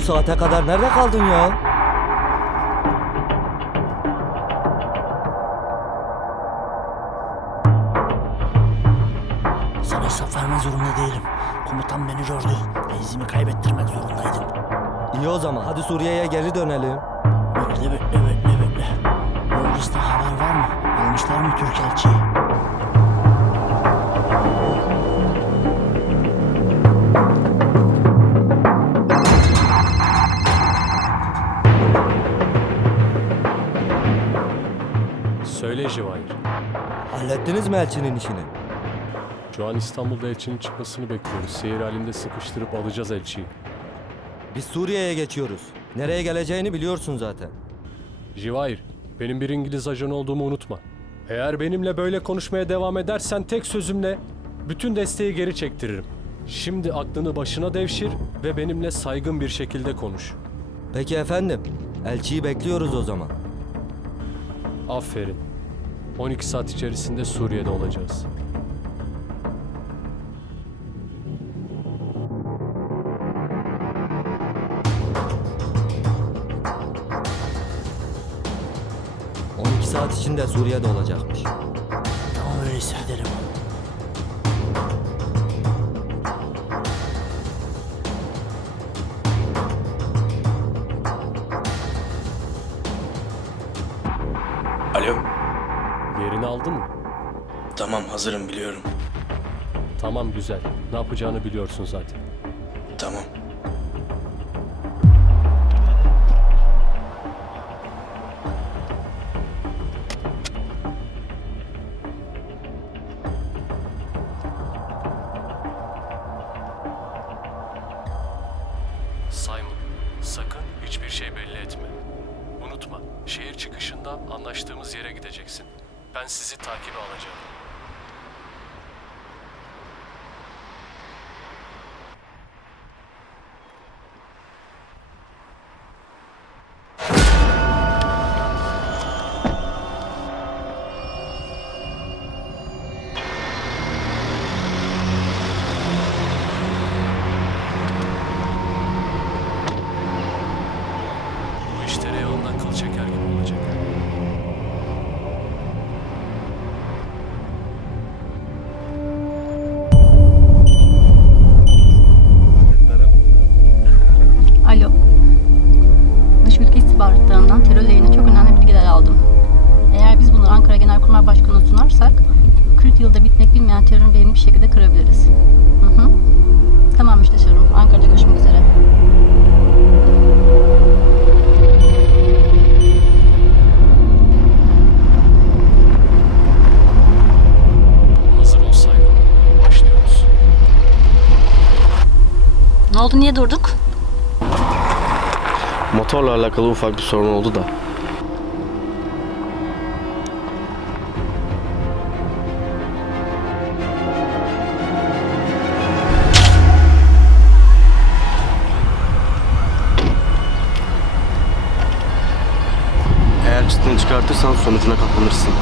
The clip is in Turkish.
saate kadar nerede kaldın ya? Sana hesap vermek zorunda değilim. Komutan beni gördü. İzimi kaybettirmek zorundaydım. İyi o zaman hadi Suriye'ye geri dönelim. Bekle bekle bekle bekle. Ordu'da haber var mı? Almışlar mı Türk elçiyi? Söyle Civahir. Hallettiniz mi elçinin işini? Şu an İstanbul'da elçinin çıkmasını bekliyoruz. Seyir halinde sıkıştırıp alacağız elçiyi. Biz Suriye'ye geçiyoruz. Nereye geleceğini biliyorsun zaten. Civahir, benim bir İngiliz ajanı olduğumu unutma. Eğer benimle böyle konuşmaya devam edersen tek sözümle bütün desteği geri çektiririm. Şimdi aklını başına devşir ve benimle saygın bir şekilde konuş. Peki efendim. Elçiyi bekliyoruz o zaman. Aferin. 12 saat içerisinde Suriye'de olacağız. Hı. 12 saat içinde Suriye'de olacakmış. Tamam öyleyse gidelim. Alo. Yerini aldın mı? Tamam hazırım biliyorum. Tamam güzel. Ne yapacağını biliyorsun zaten. Tamam. Simon, sakın hiçbir şey belli etme. Unutma, şehir çıkışında anlaştığımız yere gideceksin. Ben sizi takibe alacağım. Bu iş tereyağından kıl çeker gibi olacak. Ne oldu? Niye durduk? Motorla alakalı ufak bir sorun oldu da. Eğer çıtını çıkartırsan sonucuna katlanırsın.